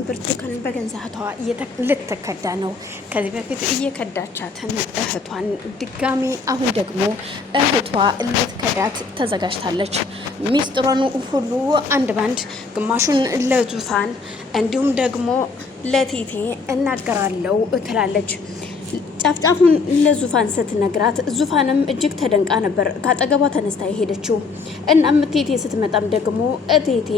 ብርቱካን በገንዘቷ ልትከዳ ነው። ከዚህ በፊት እየከዳቻትን እህቷን ድጋሚ አሁን ደግሞ እህቷ ልትከዳት ተዘጋጅታለች። ሚስጥሯን ሁሉ አንድ ባንድ ግማሹን ለዙፋን እንዲሁም ደግሞ ለቴቴ እናገራለሁ ትላለች። ጫፍጫፉን ለዙፋን ስትነግራት ዙፋንም እጅግ ተደንቃ ነበር ካጠገቧ ተነስታ የሄደችው። እናም ቴቴ ስትመጣም ደግሞ ቴቴ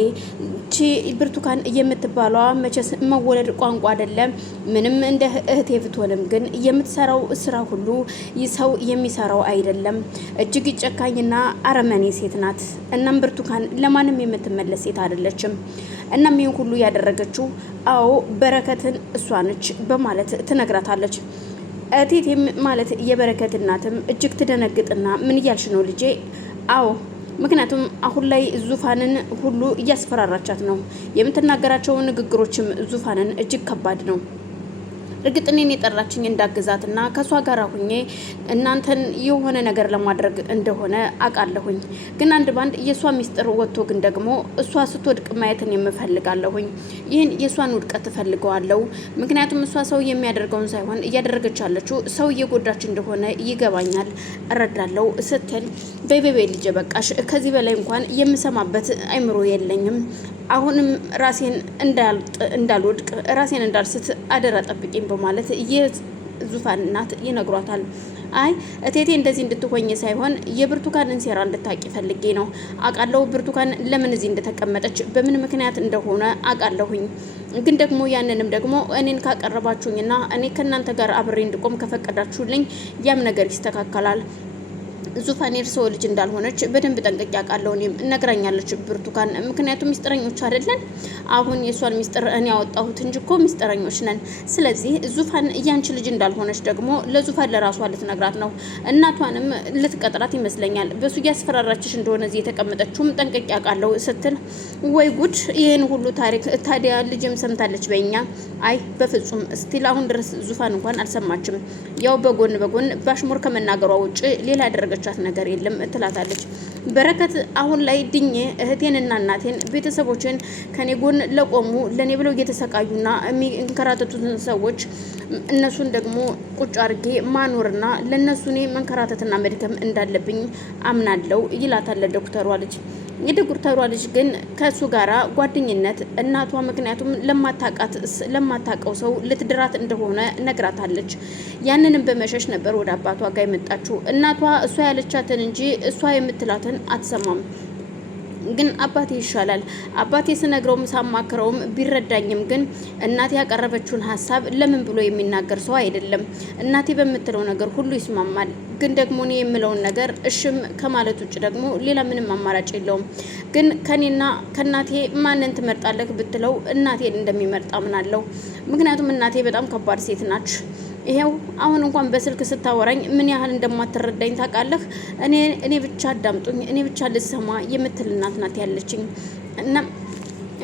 ብርቱካን የምትባሏ መቼስ መወለድ ቋንቋ አይደለም። ምንም እንደ እህቴ ብትሆንም ግን የምትሰራው ስራ ሁሉ ሰው የሚሰራው አይደለም። እጅግ ጨካኝና አረመኔ ሴት ናት። እናም ብርቱካን ለማንም የምትመለስ ሴት አይደለችም። እናም ይህን ሁሉ ያደረገችው አዎ በረከትን እሷ ነች በማለት ትነግራታለች። እቴቴም ማለት የበረከት እናትም እጅግ ትደነግጥና ምን እያልሽ ነው ልጄ? አዎ ምክንያቱም አሁን ላይ ዙፋንን ሁሉ እያስፈራራቻት ነው። የምትናገራቸው ንግግሮችም ዙፋንን እጅግ ከባድ ነው። እርግጥ እኔን የጠራችኝ እንዳግዛትና ከሷ ጋር ሁኜ እናንተን የሆነ ነገር ለማድረግ እንደሆነ አውቃለሁኝ። ግን አንድ ባንድ የሷ ሚስጥር ወጥቶ ግን ደግሞ እሷ ስትወድቅ ማየትን የምፈልጋለሁኝ። ይህን የሷን ውድቀት እፈልገዋለሁ። ምክንያቱም እሷ ሰው የሚያደርገውን ሳይሆን እያደረገች ያለችው ሰው እየጎዳች እንደሆነ ይገባኛል፣ እረዳለሁ ስትል በቤቤ ልጅ በቃሽ፣ ከዚህ በላይ እንኳን የምሰማበት አይምሮ የለኝም። አሁንም ራሴን እንዳልወድቅ ራሴን እንዳልስት አደራ ጠብቂኝ በማለት የዙፋን እናት ይነግሯታል። አይ እቴቴ እንደዚህ እንድትሆኝ ሳይሆን የብርቱካንን ሴራ እንድታቂ ፈልጌ ነው። አውቃለሁ ብርቱካን ለምን እዚህ እንደተቀመጠች በምን ምክንያት እንደሆነ አውቃለሁኝ። ግን ደግሞ ያንንም ደግሞ እኔን ካቀረባችሁኝና እኔ ከእናንተ ጋር አብሬ እንድቆም ከፈቀዳችሁልኝ ያም ነገር ይስተካከላል። ዙፋን የእርስዎ ልጅ እንዳልሆነች በደንብ ጠንቅቄ አውቃለሁ። እኔም እነግራኛለች ብርቱካን። ምክንያቱም ሚስጥረኞች አይደለን? አሁን የእሷን ሚስጥር እኔ ያወጣሁት እንጂ እኮ ሚስጥረኞች ነን። ስለዚህ ዙፋን እያንቺ ልጅ እንዳልሆነች ደግሞ ለዙፋን ለራሷ ልትነግራት ነው። እናቷንም ልትቀጥራት ይመስለኛል። በሱ እያስፈራራችሽ እንደሆነ እዚህ የተቀመጠችውም ጠንቅቄ አውቃለሁ ስትል፣ ወይ ጉድ! ይህን ሁሉ ታሪክ ታዲያ ልጅም ሰምታለች በእኛ? አይ በፍጹም ስቲል አሁን ድረስ ዙፋን እንኳን አልሰማችም። ያው በጎን ባሽሙር ከመናገሯ ውጭ ሌላ ያደረገች ነገር የለም ትላታለች። በረከት አሁን ላይ ድኜ እህቴንና እናቴን ቤተሰቦችን ከኔ ጎን ለቆሙ ለኔ ብለው እየተሰቃዩና የሚንከራተቱትን ሰዎች እነሱን ደግሞ ቁጭ አርጌ ማኖርና ለነሱ እኔ መንከራተትና መድከም እንዳለብኝ አምናለሁ ይላታል ዶክተሯ ልጅ። የዶክተሯ ልጅ ግን ከሱ ጋራ ጓደኝነት እናቷ ምክንያቱም ለማታቀው ሰው ልትድራት እንደሆነ ነግራታለች። ያንንም በመሸሽ ነበር ወደ አባቷ ጋር የመጣችው። እናቷ እሷ ያለቻትን እንጂ እሷ የምትላትን አትሰማም። ግን አባቴ ይሻላል። አባቴ ስነግረውም ሳማክረውም ቢረዳኝም ግን እናቴ ያቀረበችውን ሀሳብ ለምን ብሎ የሚናገር ሰው አይደለም። እናቴ በምትለው ነገር ሁሉ ይስማማል። ግን ደግሞ እኔ የምለውን ነገር እሽም ከማለት ውጭ ደግሞ ሌላ ምንም አማራጭ የለውም። ግን ከኔና ከእናቴ ማንን ትመርጣለህ ብትለው እናቴን እንደሚመርጥ አምናለሁ። ምክንያቱም እናቴ በጣም ከባድ ሴት ናች። ይሄው አሁን እንኳን በስልክ ስታወራኝ ምን ያህል እንደማትረዳኝ ታውቃለህ? እኔ ብቻ አዳምጡኝ፣ እኔ ብቻ ልሰማ የምትል እናት ናት ያለችኝ። እና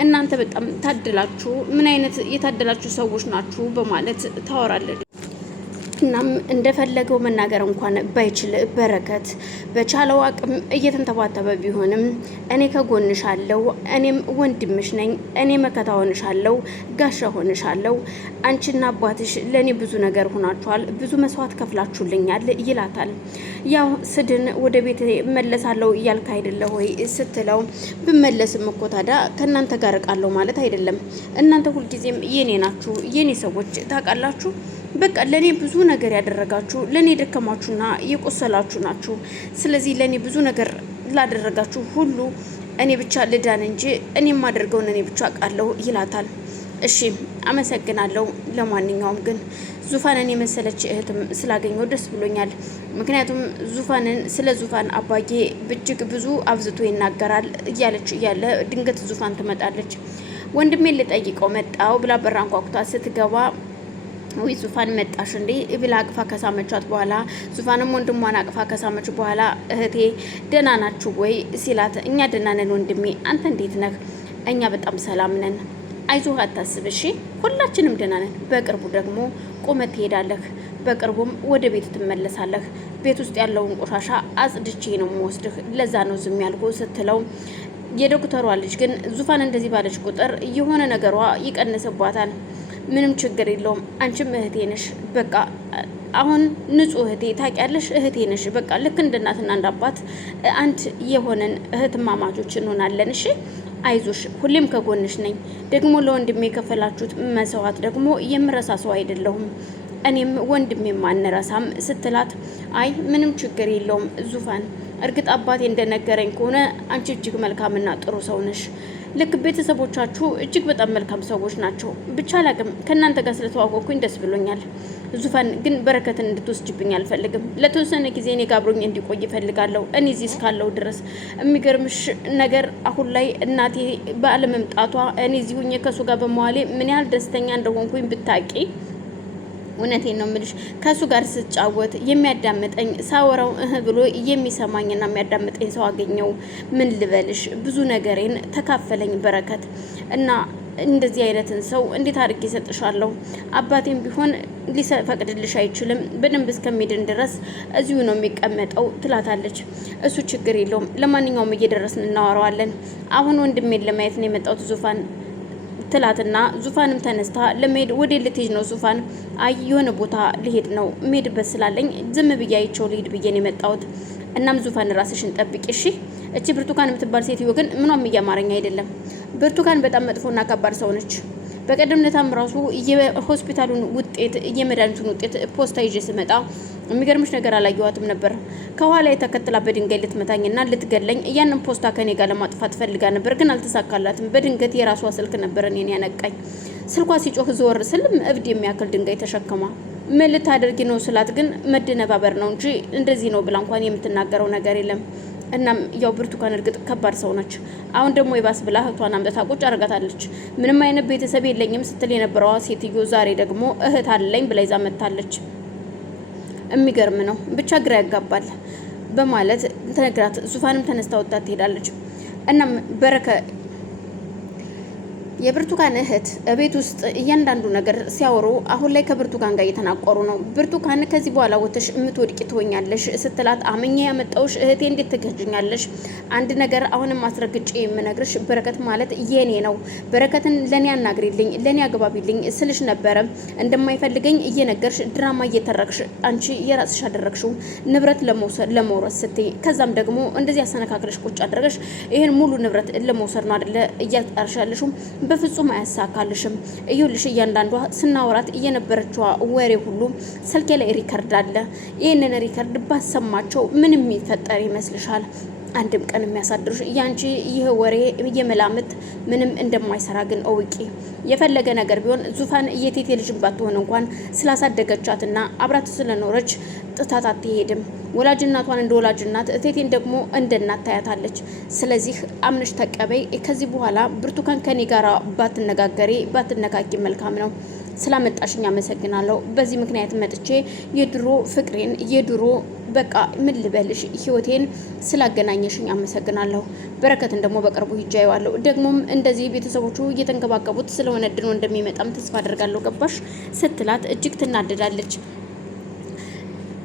እናንተ በጣም ታድላችሁ፣ ምን አይነት የታደላችሁ ሰዎች ናችሁ በማለት ታወራለች። እናም እንደፈለገው መናገር እንኳን ባይችል በረከት በቻለው አቅም እየተንተባተበ ቢሆንም እኔ ከጎንሽ አለው፣ እኔም ወንድምሽ ነኝ፣ እኔ መከታ ሆንሻለሁ፣ ጋሻ ሆንሻለሁ። አንቺና አባትሽ ለእኔ ብዙ ነገር ሆናችኋል፣ ብዙ መስዋዕት ከፍላችሁልኛል ይላታል። ያው ስድን ወደ ቤት መለሳለሁ እያልክ አይደለ ወይ ስትለው፣ ብመለስም እኮ ታዲያ ከእናንተ ጋር እቃለሁ ማለት አይደለም። እናንተ ሁልጊዜም የኔ ናችሁ፣ የኔ ሰዎች ታውቃላችሁ። በቃ ለኔ ብዙ ነገር ያደረጋችሁ፣ ለኔ ደከማችሁና የቆሰላችሁ ናችሁ። ስለዚህ ለኔ ብዙ ነገር ላደረጋችሁ ሁሉ እኔ ብቻ ልዳን እንጂ እኔ የማደርገውን እኔ ብቻ አውቃለሁ ይላታል። እሺ አመሰግናለሁ። ለማንኛውም ግን ዙፋንን የመሰለች እህትም ስላገኘው ደስ ብሎኛል። ምክንያቱም ስለ ዙፋን አባዬ እጅግ ብዙ አብዝቶ ይናገራል እያለች እያለ ድንገት ዙፋን ትመጣለች። ወንድሜን ልጠይቀው መጣው ብላ በራን ኳኩታ ስትገባ ወይ ዙፋን መጣሽ እንዴ ብላ አቅፋ ከሳመቻት በኋላ ዙፋንም ወንድሟን አቅፋ ከሳመች በኋላ እህቴ ደህና ናችሁ ወይ ሲላት፣ እኛ ደህና ነን ወንድሜ፣ አንተ እንዴት ነህ? እኛ በጣም ሰላም ነን፣ አይዞህ አታስብ፣ እሺ ሁላችንም ደህና ነን። በቅርቡ ደግሞ ቁመት ትሄዳለህ፣ በቅርቡም ወደ ቤት ትመለሳለህ። ቤት ውስጥ ያለውን ቆሻሻ አጽድቼ ነው የምወስድህ፣ ለዛ ነው ዝም ያልኩ ስትለው የዶክተሯ ልጅ ግን ዙፋን እንደዚህ ባለች ቁጥር የሆነ ነገሯ ይቀንስባታል። ምንም ችግር የለውም አንቺም እህቴ ነሽ፣ በቃ አሁን ንጹህ እህቴ ታውቂያለሽ፣ እህቴ ነሽ። በቃ ልክ እንደ እናትና እንደ አባት አንድ የሆነን እህትማማቾች እንሆናለን። እሺ አይዞሽ፣ ሁሌም ከጎንሽ ነኝ። ደግሞ ለወንድሜ የከፈላችሁት መስዋዕት ደግሞ የምረሳ ሰው አይደለሁም። እኔም ወንድሜም አንረሳም ስትላት፣ አይ ምንም ችግር የለውም ዙፋን፣ እርግጥ አባቴ እንደነገረኝ ከሆነ አንቺ እጅግ መልካምና ጥሩ ሰው ነሽ። ልክ ቤተሰቦቻችሁ እጅግ በጣም መልካም ሰዎች ናቸው። ብቻ አላቅም፣ ከእናንተ ጋር ስለተዋወቅኩኝ ደስ ብሎኛል። ዙፋን ግን በረከትን እንድትወስጅብኝ አልፈልግም። ለተወሰነ ጊዜ እኔ ጋር አብሮኝ እንዲቆይ እፈልጋለሁ፣ እኔ እዚህ እስካለሁ ድረስ። የሚገርምሽ ነገር አሁን ላይ እናቴ ባለመምጣቷ እኔ እዚህ ሁኜ ከእሱ ጋር በመዋሌ ምን ያህል ደስተኛ እንደሆንኩኝ ብታቂ። እውነቴን ነው የምልሽ። ከእሱ ጋር ስጫወት የሚያዳምጠኝ ሳወራው ብሎ የሚሰማኝና የሚያዳምጠኝ ሰው አገኘው። ምን ልበልሽ፣ ብዙ ነገሬን ተካፈለኝ በረከት እና እንደዚህ አይነትን ሰው እንዴት አድርጌ እሰጥሻለሁ? አባቴም ቢሆን ሊፈቅድልሽ አይችልም። በደንብ እስከሚድን ድረስ እዚሁ ነው የሚቀመጠው ትላታለች። እሱ ችግር የለውም፣ ለማንኛውም እየደረስን እናወራዋለን። አሁን ወንድሜን ለማየት ነው የመጣሁት ዙፋን ትላትና ዙፋንም ተነስታ ለመሄድ ወደ ልትሄድ ነው። ዙፋን አይ የሆነ ቦታ ልሄድ ነው መሄድበት ስላለኝ ዝም ብዬ አይቼው ልሄድ ብዬ ነው የመጣሁት። እናም ዙፋን ራስሽን ጠብቂ እሺ። እቺ ብርቱካን የምትባል ሴትዮ ግን ምኗም እያማረኝ አይደለም። ብርቱካን በጣም መጥፎና ከባድ ሰው ነች። በቀደም ለታም ራሱ የሆስፒታሉን ውጤት የመድኃኒቱን ውጤት ፖስታ ይዤ ስመጣ የሚገርምሽ ነገር አላየዋትም ነበር። ከኋላ የተከትላ በድንጋይ ልትመታኝና ልትገለኝ ያንን ፖስታ ከኔ ጋር ለማጥፋት ፈልጋ ነበር፣ ግን አልተሳካላትም። በድንገት የራሷ ስልክ ነበር እኔን ያነቃኝ። ስልኳ ሲጮህ ዘወር ስልም እብድ የሚያክል ድንጋይ ተሸክማ ምን ልታደርጊ ነው ስላት፣ ግን መደነባበር ነው እንጂ እንደዚህ ነው ብላ እንኳን የምትናገረው ነገር የለም። እናም ያው ብርቱካን እርግጥ ከባድ ሰው ነች። አሁን ደግሞ የባስ ብላ እህቷን አምጥታ ቁጭ አርጋታለች። ምንም አይነት ቤተሰብ የለኝም ስትል የነበረዋ ሴትዮ ዛሬ ደግሞ እህት አለኝ ብላ ይዛ መጥታለች። የሚገርም ነው፣ ብቻ ግራ ያጋባል በማለት ተነግራት ዙፋንም ተነስታ ወጣ ትሄዳለች። እናም የብርቱካን እህት ቤት ውስጥ እያንዳንዱ ነገር ሲያወሩ አሁን ላይ ከብርቱካን ጋር እየተናቆሩ ነው። ብርቱካን ከዚህ በኋላ ወተሽ የምትወድቂ ትሆኛለሽ ስትላት፣ አምኜ ያመጣውሽ እህቴ እንዴት ትገጅኛለሽ? አንድ ነገር አሁንም አስረግጬ የምነግርሽ በረከት ማለት የኔ ነው። በረከትን ለኔ አናግሪልኝ፣ ለኔ አግባቢልኝ ስልሽ ነበረ። እንደማይፈልገኝ እየነገርሽ ድራማ እየተረክሽ አንቺ የራስሽ አደረግሽው ንብረት ለመውረስ ስትይ፣ ከዛም ደግሞ እንደዚህ አሰነካክለሽ ቁጭ አድርገሽ ይሄን ሙሉ ንብረት ለመውሰድ ነው አይደለ እያጣርሻለሽ። በፍጹም አያሳካልሽም። እዩልሽ እያንዳንዷ ስናወራት እየነበረችዋ ወሬ ሁሉ ስልኬ ላይ ሪከርድ አለ። ይህንን ሪከርድ ባሰማቸው ምን የሚፈጠር ይመስልሻል? አንድም ቀን የሚያሳድሩሽ ያንቺ ይህ ወሬ የመላምት ምንም እንደማይሰራ ግን እውቂ። የፈለገ ነገር ቢሆን ዙፋን የቴቴ ልጅ ባትሆን እንኳን ስላሳደገቻትና አብራት ስለኖረች ጥታት አትሄድም። ወላጅ እናቷን እንደ ወላጅ እናት፣ ቴቴን ደግሞ እንደ እናት ታያታለች። ስለዚህ አምነሽ ተቀበይ። ከዚህ በኋላ ብርቱካን ከኔ ጋር ባትነጋገሪ ባትነካኪ መልካም ነው። ስላመጣሽኝ አመሰግናለሁ። በዚህ ምክንያት መጥቼ የድሮ ፍቅሬን የድሮ በቃ ምን ልበልሽ ህይወቴን ስላገናኘሽኝ አመሰግናለሁ። በረከትን ደግሞ በቅርቡ ይጃየዋለሁ። ደግሞም እንደዚህ ቤተሰቦቹ እየተንከባከቡት ስለሆነ ድኖ እንደሚመጣም ተስፋ አደርጋለሁ። ገባሽ ስትላት እጅግ ትናደዳለች።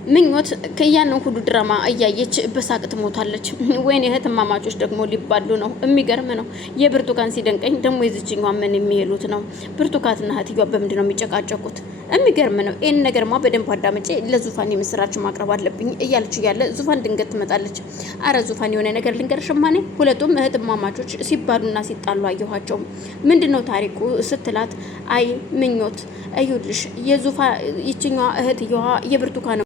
ምኞት ከያንን ሁሉ ድራማ እያየች በሳቅ ትሞታለች። ወይኔ እህትማማቾች ደግሞ ሊባሉ ነው። የሚገርም ነው። የብርቱካን ሲደንቀኝ ደግሞ የዚችኛዋ ምን የሚሄሉት ነው? ብርቱካንና እህትየዋ በምንድን ነው የሚጨቃጨቁት? የሚገርም ነው። ይህን ነገርማ በደንብ አዳመጬ ለዙፋን የምስራች ማቅረብ አለብኝ እያለች እያለ ዙፋን ድንገት ትመጣለች። አረ ዙፋን የሆነ ነገር ልንገርሽማኔ፣ ሁለቱም እህትማማቾች ሲባሉና ሲጣሉ አየኋቸው። ምንድን ነው ታሪኩ ስትላት፣ አይ ምኞት እዩልሽ የዙፋን ይችኛዋ እህትየዋ የብርቱካን